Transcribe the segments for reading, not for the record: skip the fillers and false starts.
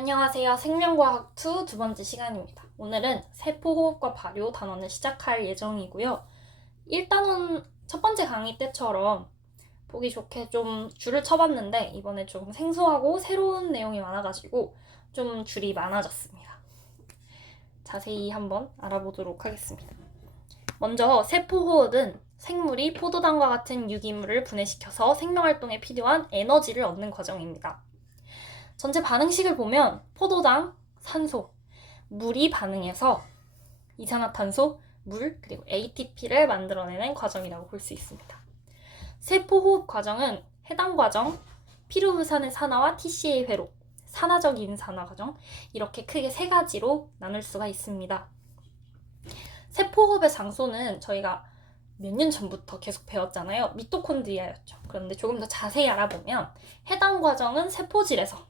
안녕하세요. 생명과학 2 두 번째 시간입니다. 오늘은 세포호흡과 발효 단원을 시작할 예정이고요. 1단원 첫 번째 강의 때처럼 보기 좋게 좀 줄을 쳐봤는데 이번에 좀 생소하고 새로운 내용이 많아가지고 좀 줄이 많아졌습니다. 자세히 한번 알아보도록 하겠습니다. 먼저 세포호흡은 생물이 포도당과 같은 유기물을 분해시켜서 생명활동에 필요한 에너지를 얻는 과정입니다. 전체 반응식을 보면 포도당, 산소, 물이 반응해서 이산화탄소, 물, 그리고 ATP를 만들어내는 과정이라고 볼 수 있습니다. 세포호흡 과정은 해당 과정, 피루부산의 산화와 TCA 회로, 산화적 인산화 과정, 이렇게 크게 세 가지로 나눌 수가 있습니다. 세포호흡의 장소는 저희가 몇 년 전부터 계속 배웠잖아요. 미토콘드리아였죠. 그런데 조금 더 자세히 알아보면 해당 과정은 세포질에서,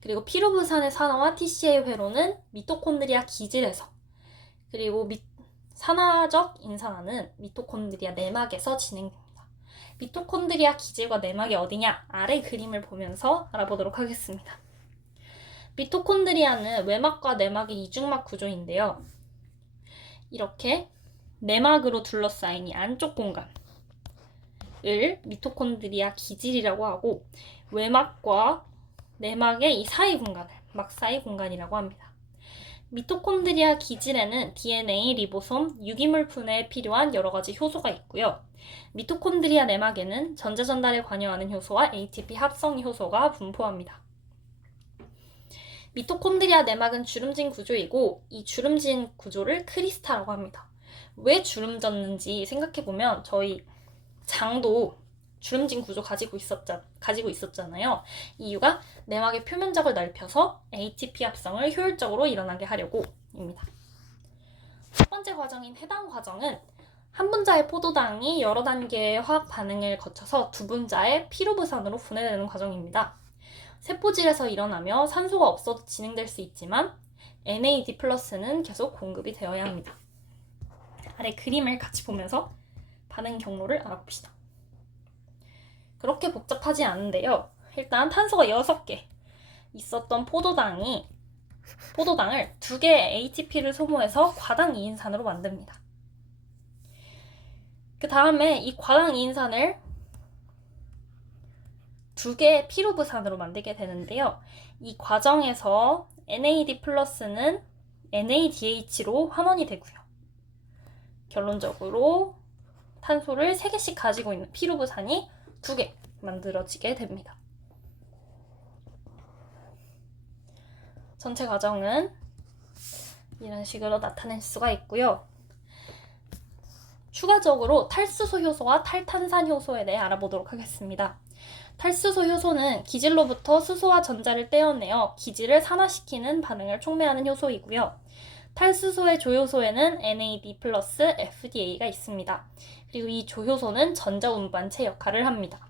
그리고 피루부산의 산화와 TCA 회로는 미토콘드리아 기질에서, 그리고 산화적 인산화는 미토콘드리아 내막에서 진행됩니다. 미토콘드리아 기질과 내막이 어디냐? 아래 그림을 보면서 알아보도록 하겠습니다. 미토콘드리아는 외막과 내막의 이중막 구조인데요. 이렇게 내막으로 둘러싸인 이 안쪽 공간을 미토콘드리아 기질이라고 하고, 외막과 내막의 이 사이 공간을 막사이 공간이라고 합니다. 미토콘드리아 기질에는 DNA, 리보솜, 유기물 분해에 필요한 여러 가지 효소가 있고요. 미토콘드리아 내막에는 전자 전달에 관여하는 효소와 ATP 합성 효소가 분포합니다. 미토콘드리아 내막은 주름진 구조이고 이 주름진 구조를 크리스타라고 합니다. 왜 주름졌는지 생각해보면 저희 장도 주름진 구조 가지고 있었잖아요. 이유가 내막의 표면적을 넓혀서 ATP 합성을 효율적으로 일어나게 하려고입니다. 첫 번째 과정인 해당 과정은 한 분자의 포도당이 여러 단계의 화학 반응을 거쳐서 두 분자의 피루부산으로 분해되는 과정입니다. 세포질에서 일어나며 산소가 없어도 진행될 수 있지만 NAD+는 계속 공급이 되어야 합니다. 아래 그림을 같이 보면서 반응 경로를 알아봅시다. 그렇게 복잡하지 않은데요. 일단 탄소가 6개 있었던 포도당을 2개의 ATP를 소모해서 과당 2인산으로 만듭니다. 그 다음에 이 과당 2인산을 2개의 피루부산으로 만들게 되는데요. 이 과정에서 NAD+는 NADH로 환원이 되고요. 결론적으로 탄소를 3개씩 가지고 있는 피루부산이 2개 만들어지게 됩니다. 전체 과정은 이런 식으로 나타낼 수가 있고요. 추가적으로 탈수소 효소와 탈탄산 효소에 대해 알아보도록 하겠습니다. 탈수소 효소는 기질로부터 수소와 전자를 떼어내어 기질을 산화시키는 반응을 촉매하는 효소이고요. 탈수소의 조효소에는 NAD+, FDA가 있습니다. 그리고 이 조효소는 전자 운반체 역할을 합니다.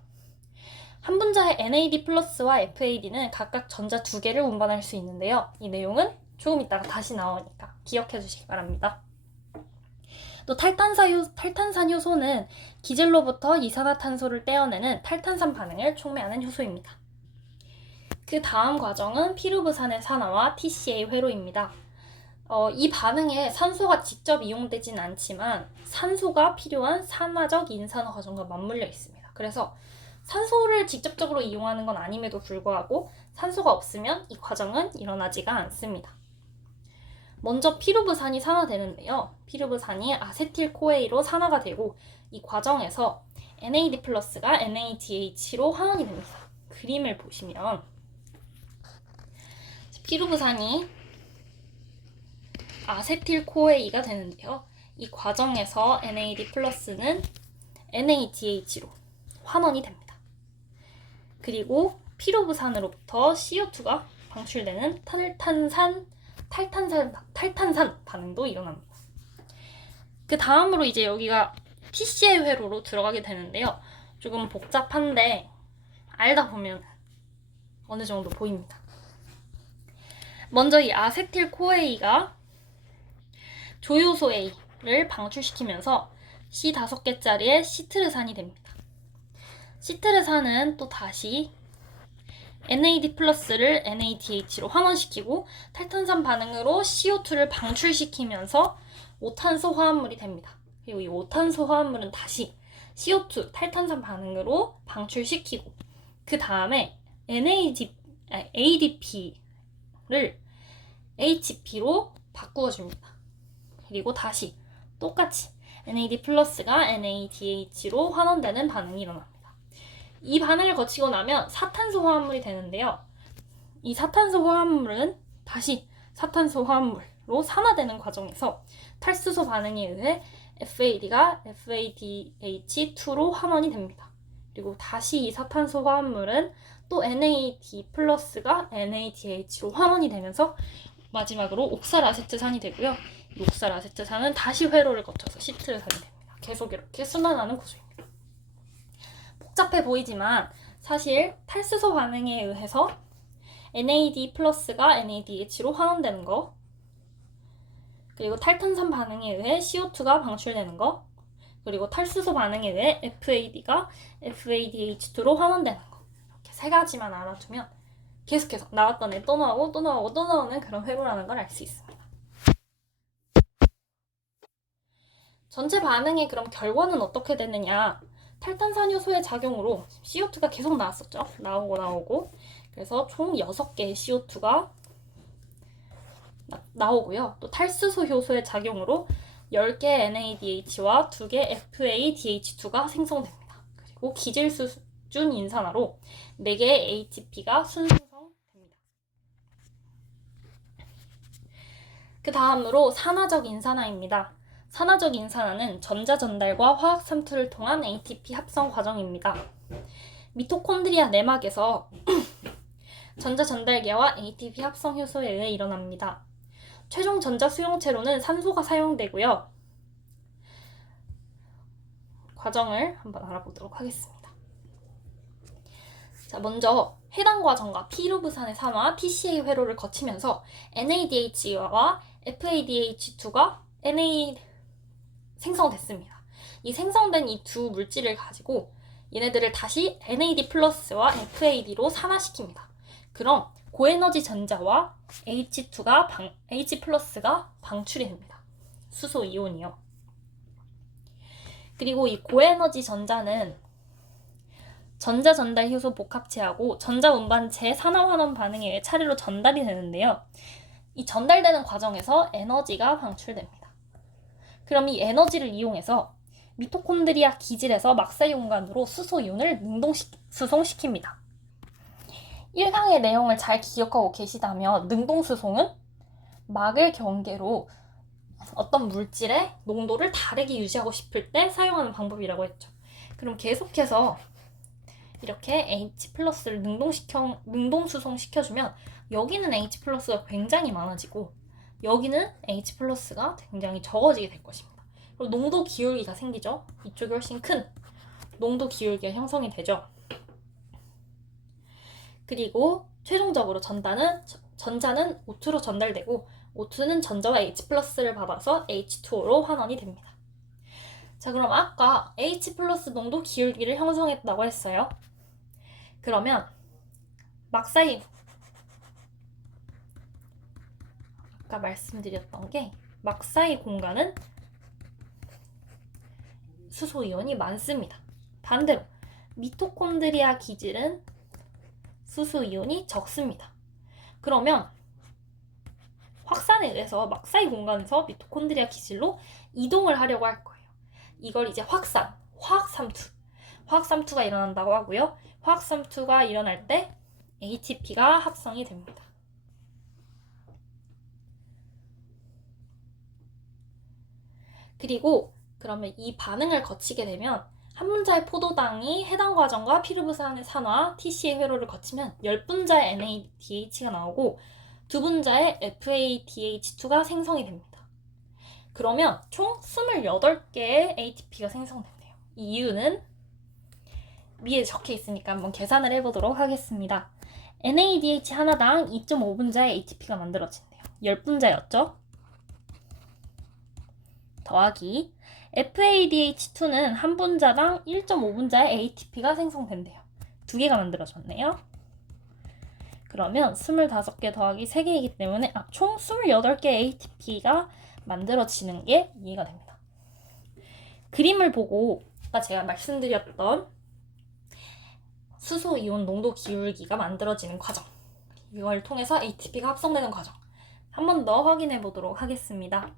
한 분자의 NAD+와 FAD는 각각 전자 2개를 운반할 수 있는데요. 이 내용은 조금 이따가 다시 나오니까 기억해 주시기 바랍니다. 또 탈탄산 효소는 기질로부터 이산화탄소를 떼어내는 탈탄산 반응을 촉매하는 효소입니다. 그 다음 과정은 피루부산의 산화와 TCA 회로입니다. 이 반응에 산소가 직접 이용되진 않지만 산소가 필요한 산화적 인산화 과정과 맞물려 있습니다. 그래서 산소를 직접적으로 이용하는 건 아님에도 불구하고 산소가 없으면 이 과정은 일어나지가 않습니다. 먼저 피루부산이 산화되는데요. 피루부산이 아세틸코에이로 산화가 되고 이 과정에서 NAD+가 NADH로 환원이 됩니다. 그림을 보시면 피루부산이 아세틸코에이가 되는데요. 이 과정에서 NAD+는 NADH로 환원이 됩니다. 그리고 피루부산으로부터 CO2가 방출되는 탈탄산 반응도 일어납니다. 그 다음으로 이제 여기가 TCA 회로로 들어가게 되는데요. 조금 복잡한데 알다 보면 어느 정도 보입니다. 먼저 이 아세틸코에이가 조효소 A를 방출시키면서 C5개짜리의 시트르산이 됩니다. 시트르산은 또 다시 NAD 플러스를 NADH로 환원시키고 탈탄산 반응으로 CO2를 방출시키면서 5탄소 화합물이 됩니다. 그리고 이 5탄소 화합물은 다시 CO2, 탈탄산 반응으로 방출시키고 그 다음에 ADP를 HP로 바꾸어줍니다. 그리고 다시 똑같이 NAD 플러스가 NADH로 환원되는 반응이 일어납니다. 이 반응을 거치고 나면 사탄소 화합물이 되는데요. 이 사탄소 화합물은 다시 사탄소 화합물로 산화되는 과정에서 탈수소 반응에 의해 FAD가 FADH2로 환원이 됩니다. 그리고 다시 이 사탄소 화합물은 또 NAD 플러스가 NADH로 환원이 되면서 마지막으로 옥살아세트산이 되고요. 이 옥살아세트산은 다시 회로를 거쳐서 시트르산이 됩니다. 계속 이렇게 순환하는 구조입니다. 복잡해 보이지만 사실 탈수소 반응에 의해서 NAD 플러스가 NADH로 환원되는 거, 그리고 탈탄산 반응에 의해 CO2가 방출되는 거, 그리고 탈수소 반응에 의해 FAD가 FADH2로 환원되는 거, 이렇게 세 가지만 알아두면 계속해서 나왔던 애 또 나오고 또 나오고 또 나오는 그런 회로라는 걸 알 수 있습니다. 전체 반응의 그럼 결과는 어떻게 되느냐? 탈탄산 효소의 작용으로 CO2가 계속 나왔었죠. 나오고 그래서 총 6개의 CO2가 나오고요. 또 탈수소 효소의 작용으로 10개 NADH와 2개 FADH2가 생성됩니다. 그리고 기질 수준 인산화로 4개의 ATP가 순생성됩니다. 그 다음으로 산화적 인산화입니다. 산화적 인산화는 전자 전달과 화학 삼투를 통한 ATP 합성 과정입니다. 미토콘드리아 내막에서 전자 전달계와 ATP 합성 효소에 의해 일어납니다. 최종 전자 수용체로는 산소가 사용되고요. 과정을 한번 알아보도록 하겠습니다. 자, 먼저 해당 과정과 피루브산의 산화 TCA 회로를 거치면서 NADH와 FADH2가 생성됐습니다. 이 생성된 이 두 물질을 가지고 얘네들을 다시 NAD 플러스와 FAD로 산화시킵니다. 그럼 고에너지 전자와 H 플러스가 방출이 됩니다. 수소 이온이요. 그리고 이 고에너지 전자는 전자 전달 효소 복합체하고 전자 운반체의 산화 환원 반응에 의해 차례로 전달이 되는데요. 이 전달되는 과정에서 에너지가 방출됩니다. 그럼 이 에너지를 이용해서 미토콘드리아 기질에서 막사이 공간으로 수소 이온을 수송시킵니다. 1강의 내용을 잘 기억하고 계시다면 능동수송은 막을 경계로 어떤 물질의 농도를 다르게 유지하고 싶을 때 사용하는 방법이라고 했죠. 그럼 계속해서 이렇게 H 플러스를 능동수송시켜주면 여기는 H 플러스가 굉장히 많아지고 여기는 H 플러스가 굉장히 적어지게 될 것입니다. 그리고 농도 기울기가 생기죠. 이쪽이 훨씬 큰 농도 기울기가 형성이 되죠. 그리고 최종적으로 전자는 O2로 전달되고 O2는 전자와 H 플러스를 받아서 H2O로 환원이 됩니다. 자, 그럼 아까 H 플러스 농도 기울기를 형성했다고 했어요. 그러면 막사이 아까 말씀드렸던 게 막사이 공간은 수소 이온이 많습니다. 반대로 미토콘드리아 기질은 수소 이온이 적습니다. 그러면 확산에 의해서 막사이 공간에서 미토콘드리아 기질로 이동을 하려고 할 거예요. 이걸 이제 화학 삼투가 일어난다고 하고요. 화학 삼투가 일어날 때 ATP가 합성이 됩니다. 그리고 그러면 이 반응을 거치게 되면 한 분자의 포도당이 해당 과정과 피루브산의 산화, TCA 회로를 거치면 10분자의 NADH가 나오고 2분자의 FADH2가 생성이 됩니다. 그러면 총 28개의 ATP가 생성된대요. 이 이유는 위에 적혀 있으니까 한번 계산을 해보도록 하겠습니다. NADH 하나당 2.5분자의 ATP가 만들어진대요. 10분자였죠? 더하기 FADH2는 한 분자당 1.5분자의 ATP가 생성된대요. 두 개가 만들어졌네요. 그러면 25개 더하기 3개이기 때문에 총 28개의 ATP가 만들어지는 게 이해가 됩니다. 그림을 보고 아까 제가 말씀드렸던 수소이온 농도 기울기가 만들어지는 과정, 이걸 통해서 ATP가 합성되는 과정 한 번 더 확인해 보도록 하겠습니다.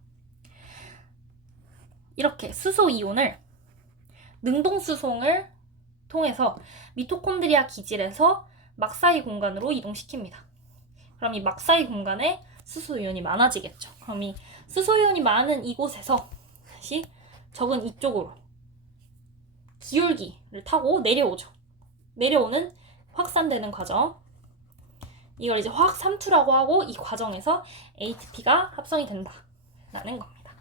이렇게 수소이온을 능동수송을 통해서 미토콘드리아 기질에서 막사이 공간으로 이동시킵니다. 그럼 이 막사이 공간에 수소이온이 많아지겠죠. 그럼 이 수소이온이 많은 이곳에서 다시 적은 이쪽으로 기울기를 타고 내려오죠. 내려오는 확산되는 과정, 이걸 이제 화학 삼투라고 하고, 이 과정에서 ATP가 합성이 된다라는 겁니다.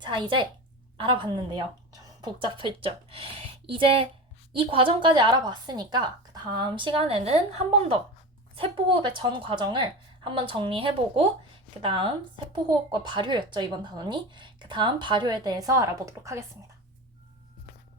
자, 이제 알아봤는데요. 좀 복잡했죠? 이제 이 과정까지 알아봤으니까 그 다음 시간에는 한 번 더 세포호흡의 전 과정을 한번 정리해보고, 그 다음 세포호흡과 발효였죠, 이번 단원이. 그 다음 발효에 대해서 알아보도록 하겠습니다.